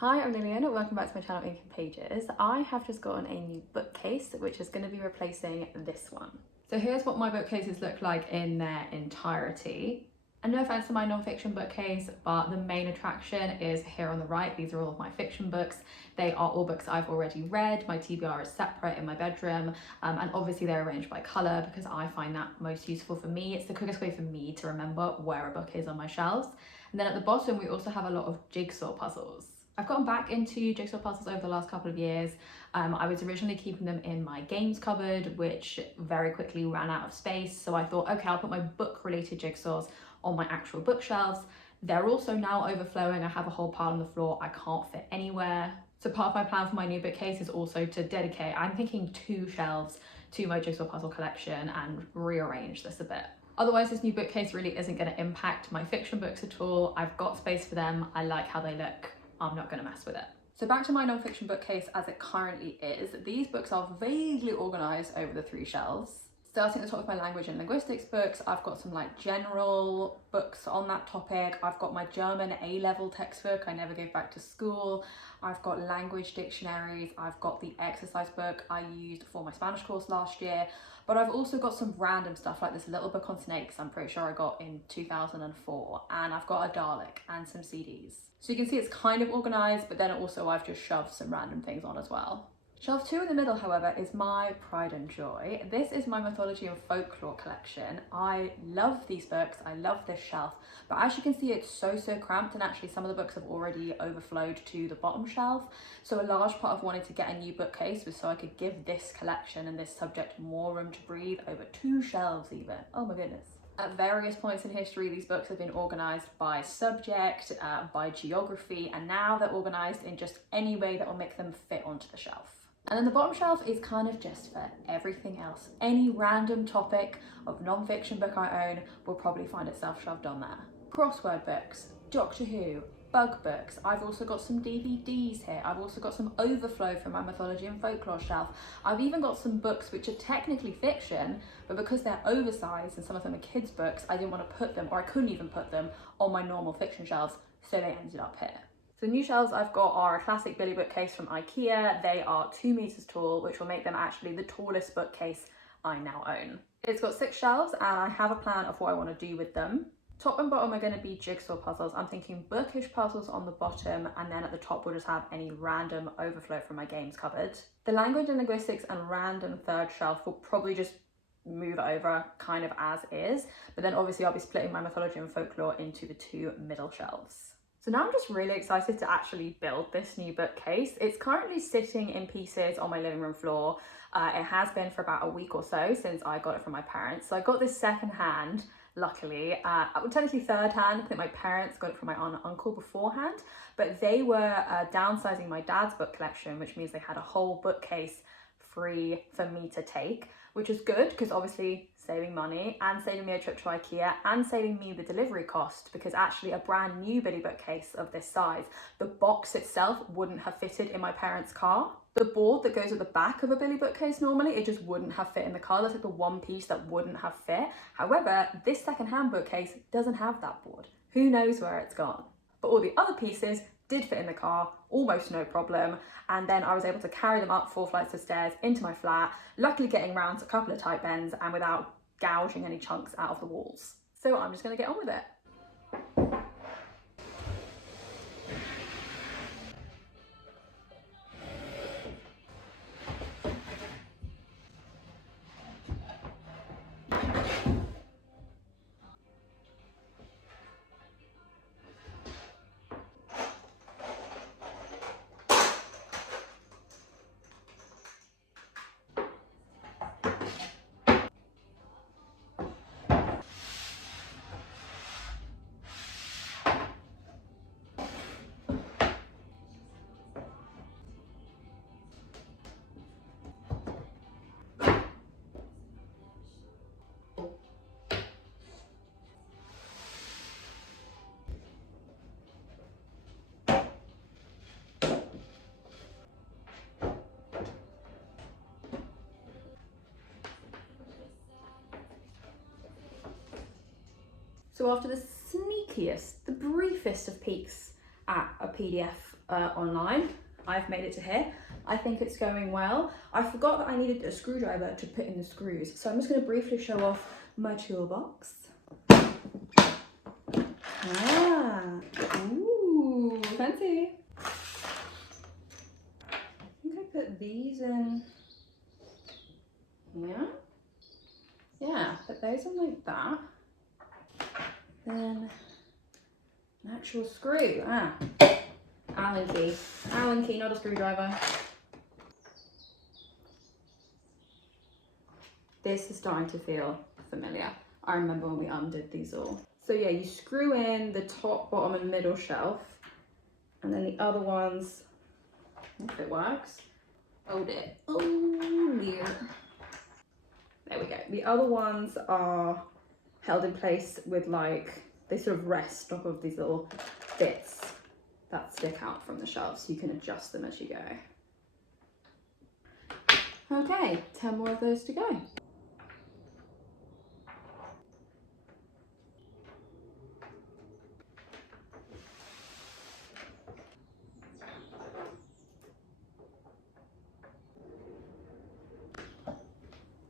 Hi, I'm Lillian, welcome back to my channel Ink and Pages. I have just gotten a new bookcase which is going to be replacing this one. So here's what my bookcases look like in their entirety. And no offense to my non-fiction bookcase, but the main attraction is here on the right. These are all of my fiction books. They are all books I've already read. My TBR is separate in my bedroom, and obviously they're arranged by colour because I find that most useful for me. It's the quickest way for me to remember where a book is on my shelves. And then at the bottom we also have a lot of jigsaw puzzles. I've gotten back into jigsaw puzzles over the last couple of years. I was originally keeping them in my games cupboard, which very quickly ran out of space. So I thought, okay, I'll put my book related jigsaws on my actual bookshelves. They're also now overflowing. I have a whole pile on the floor. I can't fit anywhere. So part of my plan for my new bookcase is also to dedicate, I'm thinking 2 shelves to my jigsaw puzzle collection and rearrange this a bit. Otherwise, this new bookcase really isn't going to impact my fiction books at all. I've got space for them. I like how they look. I'm not going to mess with it. So back to my non-fiction bookcase as it currently is. These books are vaguely organised over the 3 shelves. Starting at the top of my language and linguistics books, I've got some like general books on that topic. I've got my German A-level textbook I never gave back to school. I've got language dictionaries. I've got the exercise book I used for my Spanish course last year. But I've also got some random stuff like this little book on snakes I'm pretty sure I got in 2004. And I've got a Dalek and some CDs. So you can see it's kind of organised, but then also I've just shoved some random things on as well. Shelf 2 in the middle, however, is my pride and joy. This is my mythology and folklore collection. I love these books, I love this shelf, but as you can see it's so cramped, and actually some of the books have already overflowed to the bottom shelf. So a large part of wanting to get a new bookcase was so I could give this collection and this subject more room to breathe over 2 shelves even. Oh my goodness. At various points in history, these books have been organised by subject, by geography, and now they're organised in just any way that will make them fit onto the shelf. And then the bottom shelf is kind of just for everything else. Any random topic of non-fiction book I own will probably find itself shoved on there. Crossword books, Doctor Who, bug books. I've also got some DVDs here. I've also got some overflow from my mythology and folklore shelf. I've even got some books which are technically fiction, but because they're oversized and some of them are kids' books, I didn't want to put them, or I couldn't even put them on my normal fiction shelves, so they ended up here. So the new shelves I've got are a classic Billy bookcase from IKEA. They are 2 meters tall, which will make them actually the tallest bookcase I now own. It's got 6 shelves and I have a plan of what I want to do with them. Top and bottom are going to be jigsaw puzzles. I'm thinking bookish puzzles on the bottom, and then at the top we'll just have any random overflow from my games cupboard. The language and linguistics and random third shelf will probably just move over kind of as is, but then obviously I'll be splitting my mythology and folklore into the 2 middle shelves. So now I'm just really excited to actually build this new bookcase. It's currently sitting in pieces on my living room floor. It has been for about a week or so since I got it from my parents. So I got this second hand, luckily. Technically third hand. I think my parents got it from my aunt and uncle beforehand, but they were downsizing my dad's book collection, which means they had a whole bookcase free for me to take, which is good because obviously saving money and saving me a trip to IKEA and saving me the delivery cost, because actually a brand new Billy bookcase of this size, the box itself wouldn't have fitted in my parents' car. The board that goes at the back of a Billy bookcase normally, it just wouldn't have fit in the car. That's like the one piece that wouldn't have fit. However, this second-hand bookcase doesn't have that board. Who knows where it's gone? But all the other pieces did fit in the car, almost no problem, and then I was able to carry them up 4 flights of stairs into my flat, luckily getting round a couple of tight bends and without gouging any chunks out of the walls. So I'm just going to get on with it. So after the sneakiest, the briefest of peeks at a PDF online. I've made it to here. I think it's going well. I forgot that I needed a screwdriver to put in the screws, so I'm just going to briefly show off my toolbox. Ah, ooh, fancy. I think I put these in here. Yeah, put those in like that. Then an actual screw. Allen key. Allen key, not a screwdriver. This is starting to feel familiar. I remember when we undid these all. So yeah, you screw in the top, bottom and middle shelf. And then the other ones, if it works. Hold it. Oh dear. There we go. The other ones are held in place with like, they sort of rest off of these little bits that stick out from the shelf, so you can adjust them as you go. Okay, 10 more of those to go.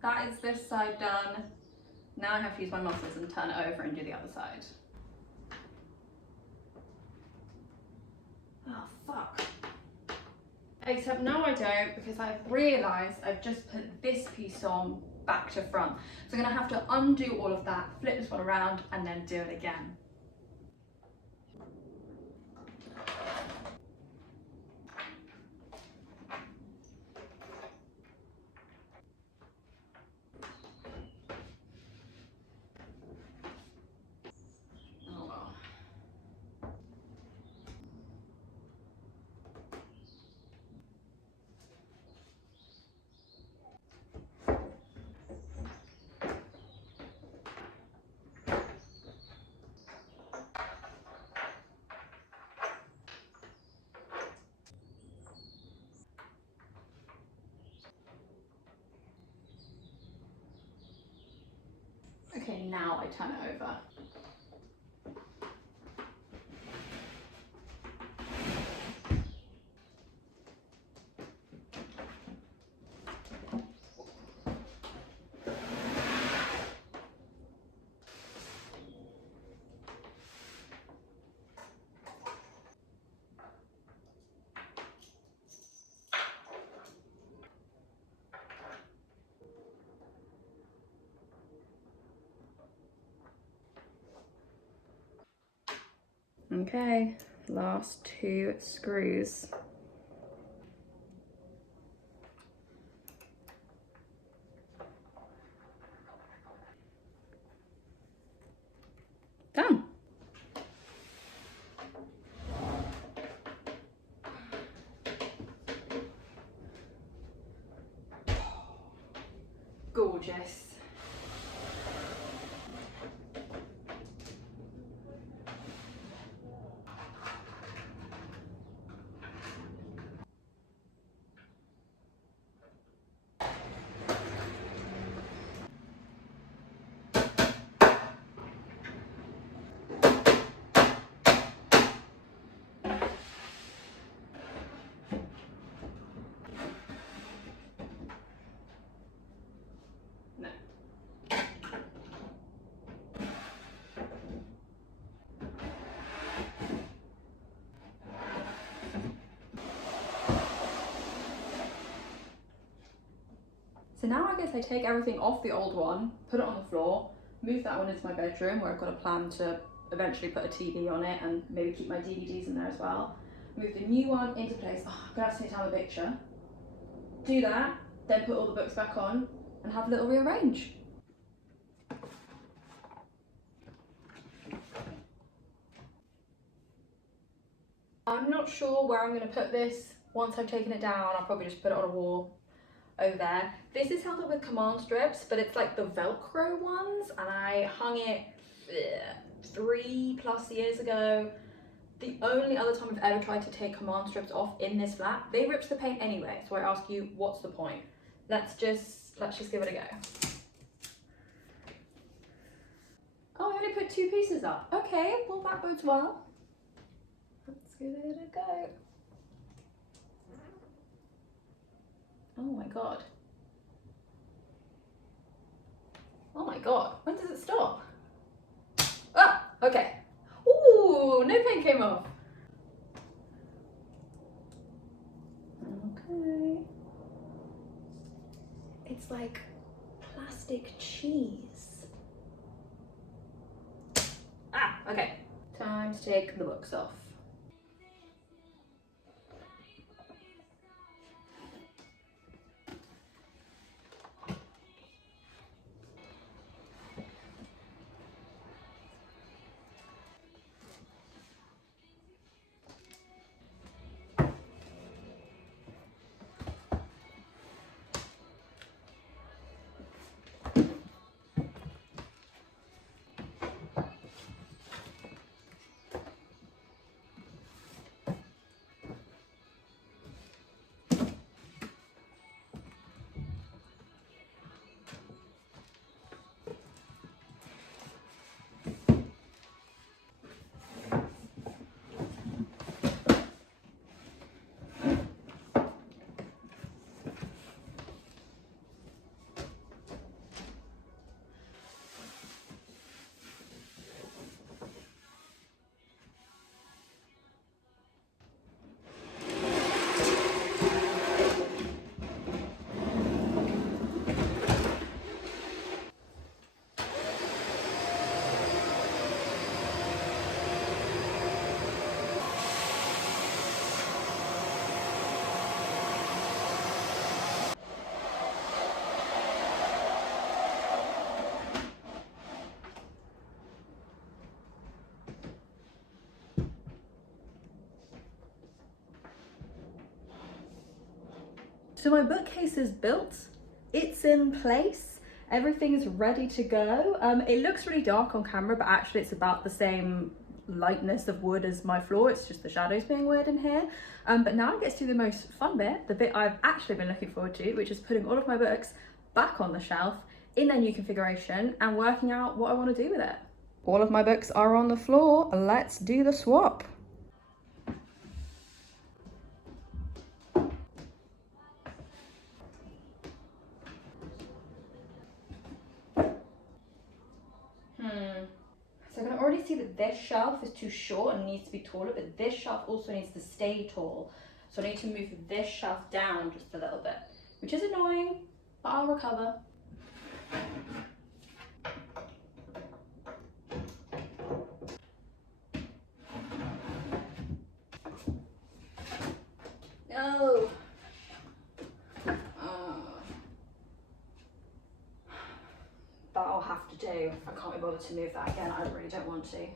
That is this side done. Now I have to use my muscles and turn it over and do the other side. Oh, fuck. Except no I don't, because I've realised I've just put this piece on back to front. So I'm going to have to undo all of that, flip this one around and then do it again. Oh well. Okay, now I turn it over. Okay, last 2 screws. Done. Gorgeous. No. So now I guess I take everything off the old one, put it on the floor, move that one into my bedroom where I've got a plan to eventually put a TV on it and maybe keep my DVDs in there as well. Move the new one into place. Oh, I'm gonna have to take down a picture. Do that, then put all the books back on and have a little rearrange. I'm not sure where I'm gonna put this. Once I've taken it down, I'll probably just put it on a wall over there. This is held up with command strips, but it's like the Velcro ones, and I hung it 3+ years ago. The only other time I've ever tried to take command strips off in this flat, they ripped the paint anyway. So I ask you, what's the point? Let's just give it a go. Oh, I only put 2 pieces up. Okay, well that bodes well. Let's give it a go. god. Oh my god, when does it stop? Ah, okay. Ooh, no paint came off. Okay. It's like plastic cheese. Ah, okay. Time to take the books off. So my bookcase is built, it's in place, everything is ready to go. It looks really dark on camera, but actually it's about the same lightness of wood as my floor, it's just the shadows being weird in here. But now it gets to the most fun bit, the bit I've actually been looking forward to, which is putting all of my books back on the shelf in their new configuration and working out what I want to do with it. All of my books are on the floor, let's do the swap. So I can already see that this shelf is too short and needs to be taller, but this shelf also needs to stay tall. So I need to move this shelf down just a little bit, which is annoying, but I'll recover. No. That'll have to do. I can't be bothered to move that again. I really don't want to.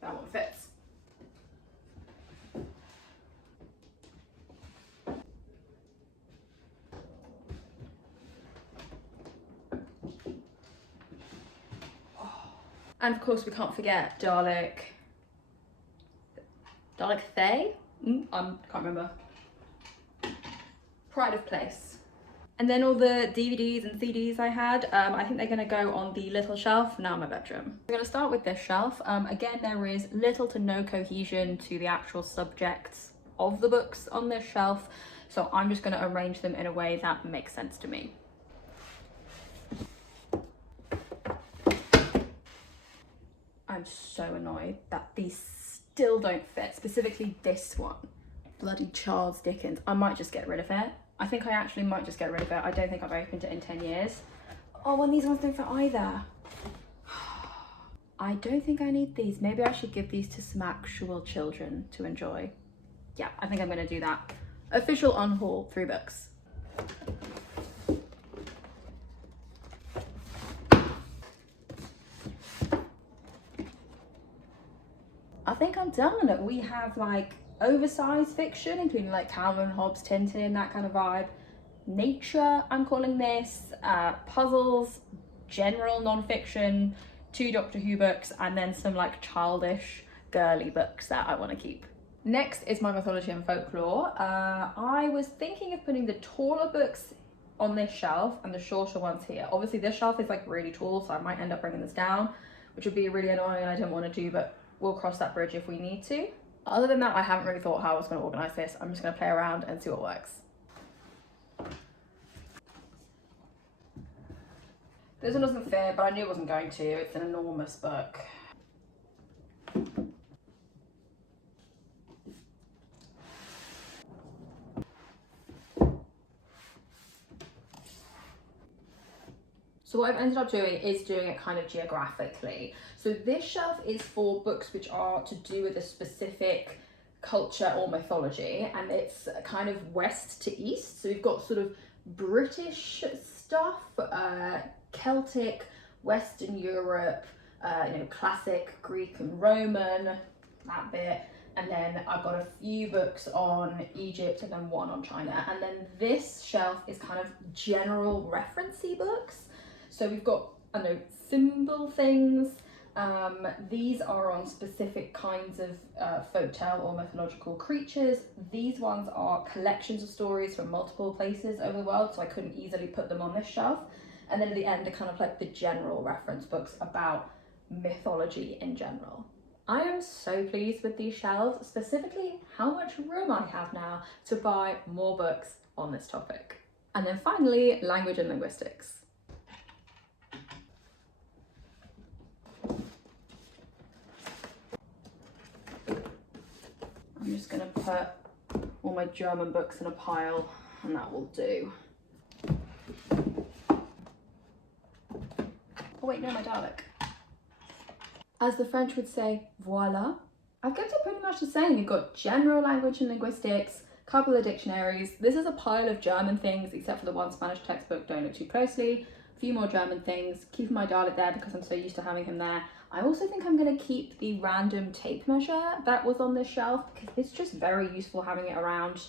That one fits. And of course we can't forget Dalek Thay? I can't remember. Pride of Place. And then all the DVDs and CDs I had, I think they're gonna go on the little shelf now in my bedroom. We're gonna start with this shelf. Again, there is little to no cohesion to the actual subjects of the books on this shelf, so I'm just gonna arrange them in a way that makes sense to me. I'm so annoyed that these still don't fit, specifically this one. Bloody Charles Dickens. I might just get rid of it. I think I actually might just get rid of it. I don't think I've opened it in 10 years. Oh, and these ones don't fit either. I don't think I need these. Maybe I should give these to some actual children to enjoy. Yeah, I think I'm gonna do that. Official unhaul, 3 books. I think I'm done. We have like oversized fiction, including like Calvin Hobbes, Tintin, that kind of vibe. Nature, I'm calling this. Puzzles, general non-fiction, 2 Doctor Who books, and then some like childish, girly books that I want to keep. Next is my mythology and folklore. I was thinking of putting the taller books on this shelf and the shorter ones here. Obviously this shelf is like really tall, so I might end up bringing this down, which would be really annoying and I didn't want to do, but we'll cross that bridge if we need to. Other than that, I haven't really thought how I was going to organise this. I'm just going to play around and see what works. This one doesn't fit, but I knew it wasn't going to. It's an enormous book. So what I've ended up doing is doing it kind of geographically. So this shelf is for books which are to do with a specific culture or mythology, and it's kind of west to east. So we've got sort of British stuff, Celtic, Western Europe, classic Greek and Roman, that bit. And then I've got a few books on Egypt and then one on China. And then this shelf is kind of general referencey books. So we've got, symbol things. These are on specific kinds of folktale or mythological creatures. These ones are collections of stories from multiple places over the world, so I couldn't easily put them on this shelf. And then at the end are kind of like the general reference books about mythology in general. I am so pleased with these shelves, specifically how much room I have now to buy more books on this topic. And then finally, language and linguistics. I'm just going to put all my German books in a pile, and that will do. Oh wait, no, my Dalek. As the French would say, voila. I've kept it pretty much the same. You've got general language and linguistics, a couple of dictionaries. This is a pile of German things, except for the one Spanish textbook, don't look too closely. A few more German things, keeping my Dalek there because I'm so used to having him there. I also think I'm going to keep the random tape measure that was on this shelf because it's just very useful having it around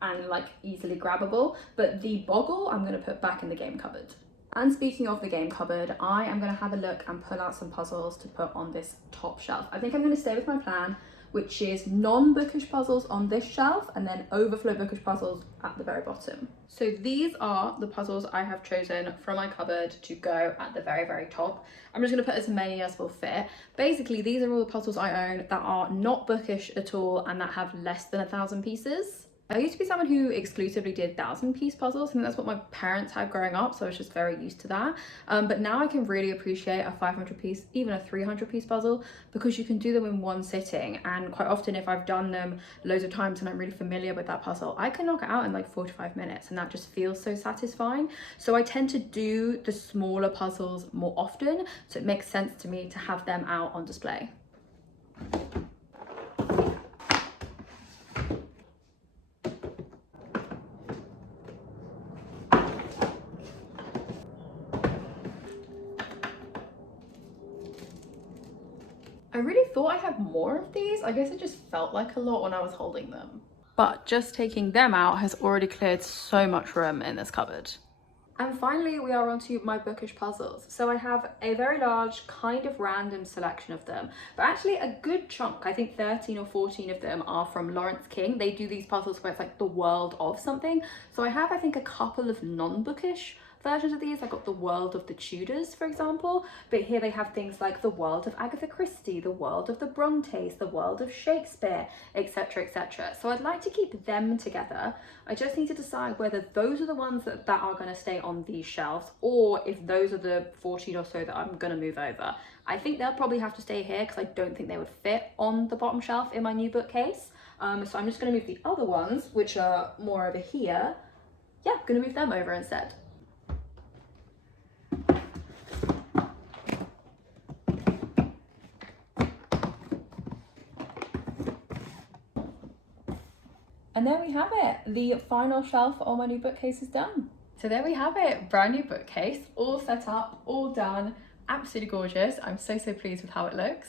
and like easily grabbable. But the boggle I'm going to put back in the game cupboard. And speaking of the game cupboard, I am going to have a look and pull out some puzzles to put on this top shelf. I think I'm going to stay with my plan, which is non-bookish puzzles on this shelf and then overflow bookish puzzles at the very bottom. So these are the puzzles I have chosen from my cupboard to go at the very, very top. I'm just going to put as many as will fit. Basically, these are all the puzzles I own that are not bookish at all and that have less than 1,000 pieces. I used to be someone who exclusively did 1,000-piece puzzles. I think that's what my parents had growing up, so I was just very used to that. But now I can really appreciate a 500-piece, even a 300-piece puzzle, because you can do them in one sitting. And quite often, if I've done them loads of times and I'm really familiar with that puzzle, I can knock it out in like 45 minutes, and that just feels so satisfying. So I tend to do the smaller puzzles more often, so it makes sense to me to have them out on display. I really thought I had more of these. I guess it just felt like a lot when I was holding them. But just taking them out has already cleared so much room in this cupboard. And finally, we are onto my bookish puzzles. So I have a very large, kind of random selection of them, but actually a good chunk, I think 13 or 14 of them are from Lawrence King. They do these puzzles where it's like the world of something. So I have, I think, a couple of non-bookish versions of these. I got the world of the Tudors, for example, but here they have things like the world of Agatha Christie, the world of the Brontes, the world of Shakespeare, etc, etc. So I'd like to keep them together. I just need to decide whether those are the ones that are going to stay on these shelves, or if those are the 14 or so that I'm going to move over. I think they'll probably have to stay here because I don't think they would fit on the bottom shelf in my new bookcase. So I'm just going to move the other ones, which are more over here. Yeah, I'm going to move them over instead. And there we have it. The final shelf on my new bookcase is done. So there we have it, brand new bookcase, all set up, all done, absolutely gorgeous. I'm so pleased with how it looks.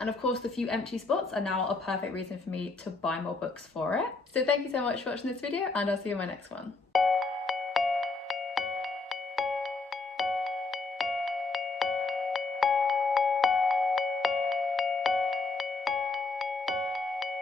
And of course, the few empty spots are now a perfect reason for me to buy more books for it. So thank you so much for watching this video, and I'll see you in my next one.